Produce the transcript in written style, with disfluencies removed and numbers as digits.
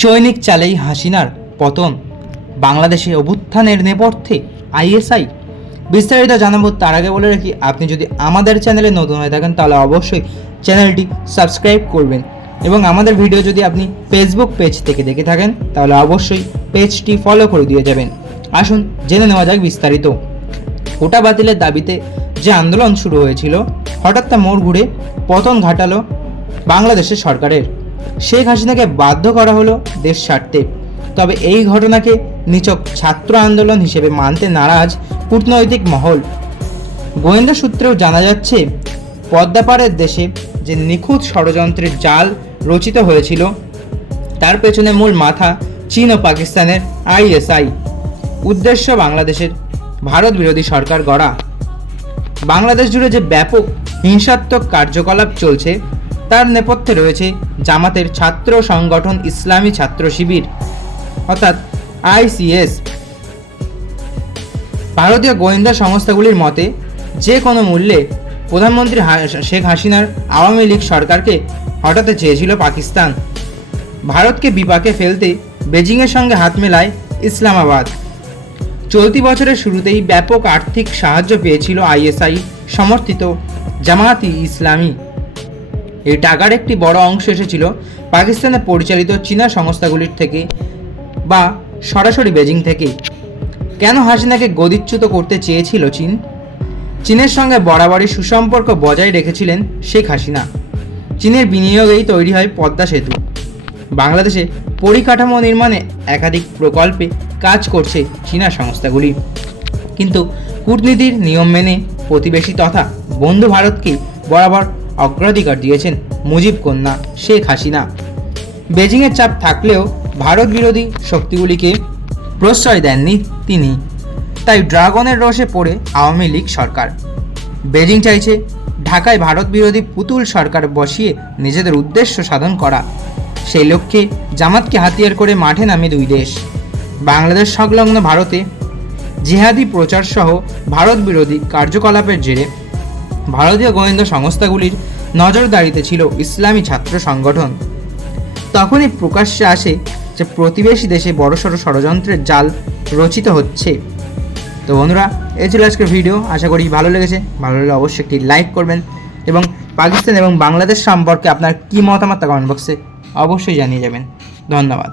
চৈনিক চালেই হাসিনার পতন, বাংলাদেশে অভ্যুত্থানের নেপথ্যে আইএসআই। বিস্তারিত জানাবো তার আগে বলে রাখি, আপনি যদি আমাদের চ্যানেলে নতুন হয়ে থাকেন তাহলে অবশ্যই চ্যানেলটি সাবস্ক্রাইব করবেন এবং আমাদের ভিডিও যদি আপনি ফেসবুক পেজ থেকে দেখে থাকেন তাহলে অবশ্যই পেজটি ফলো করে দিয়ে যাবেন। আসুন জেনে নেওয়া যাক বিস্তারিত। কোটা বাতিলের দাবিতে যে আন্দোলন শুরু হয়েছিল, হঠাৎ তা মোড় ঘুরে পতন ঘটালো বাংলাদেশের সরকারের। শেখ হাসিনাকে বাধ্য করা হলো দেশ ছাড়তে। তবে এই ঘটনাকে নিছক ছাত্র আন্দোলন হিসেবে মানতে নারাজ কূটনৈতিক মহল। গোয়েন্দা সূত্রেও জানা যাচ্ছে, পদ্মাপাড়ের দেশে যে নিখুঁত ষড়যন্ত্রের জাল রচিত হয়েছিল তার পেছনে মূল মাথা চীন ও পাকিস্তানের আইএসআই। উদ্দেশ্য বাংলাদেশের ভারত বিরোধী সরকার গড়া। বাংলাদেশ জুড়ে যে ব্যাপক হিংসাত্মক কার্যকলাপ চলছে তার নেপথ্যে রয়েছে জামাতের ছাত্র সংগঠন ইসলামী ছাত্র শিবির অর্থাৎ আইসিএস। ভারতীয় গোয়েন্দা সংস্থাগুলির মতে যে কোনো মূল্যে প্রধানমন্ত্রী শেখ হাসিনার আওয়ামী লীগ সরকারকে হটাতে চেয়েছিল পাকিস্তান। ভারতকে বিপাকে ফেলতে বেজিংয়ের সঙ্গে হাত মেলায় ইসলামাবাদ। চলতি বছরের শুরুতেই ব্যাপক আর্থিক সাহায্য পেয়েছিল আইএসআই সমর্থিত জামায়াত-ই ইসলামী। এই টাকার একটি বড় অংশ এসেছিল পাকিস্তানে পরিচালিত চীনা সংস্থাগুলির থেকে বা সরাসরি বেজিং থেকে। কেন হাসিনাকে গদিচ্যুত করতে চেয়েছিল চীন? চীনের সঙ্গে বরাবরই সুসম্পর্ক বজায় রেখেছিলেন শেখ হাসিনা। চীনের বিনিয়োগেই তৈরি হয় পদ্মা সেতু। বাংলাদেশে পরিকাঠামো নির্মাণে একাধিক প্রকল্পে কাজ করছে চীনা সংস্থাগুলি। কিন্তু কূটনীতির নিয়ম মেনে প্রতিবেশী তথা বন্ধু ভারতকে বরাবর অগ্রাধিকার দিয়েছেন মুজিব কন্যা শেখ হাসিনা। বেজিংয়ের চাপ থাকলেও ভারত বিরোধী শক্তিগুলিকে প্রশ্রয় দেননি তিনি। তাই ড্রাগনের রসে পড়ে আওয়ামী লীগ সরকার। বেজিং চাইছে ঢাকায় ভারত বিরোধী পুতুল সরকার বসিয়ে নিজেদের উদ্দেশ্য সাধন করা। সেই লক্ষ্যে জামাতকে হাতিয়ার করে মাঠে নামে দুই দেশ। বাংলাদেশ সংলগ্ন ভারতে জিহাদি প্রচার সহ ভারত বিরোধী কার্যকলাপের জেরে ভারতীয় গোয়েন্দা সংস্থাগুলির নজরদারিতে ছিল ইসলামী ছাত্র সংগঠন। তখনই প্রকাশ্যে আসে যে প্রতিবেশী দেশে বড়সড় ষড়যন্ত্রের জাল রচিত হচ্ছে। তো বন্ধুরা, এই ছিল আজকের ভিডিও। আশা করি ভালো লেগেছে। ভালো লাগলে অবশ্যই একটি লাইক করবেন এবং পাকিস্তান এবং বাংলাদেশ সম্পর্কে আপনার কী মতামত তা কমেন্ট বক্সে অবশ্যই জানিয়ে যাবেন। ধন্যবাদ।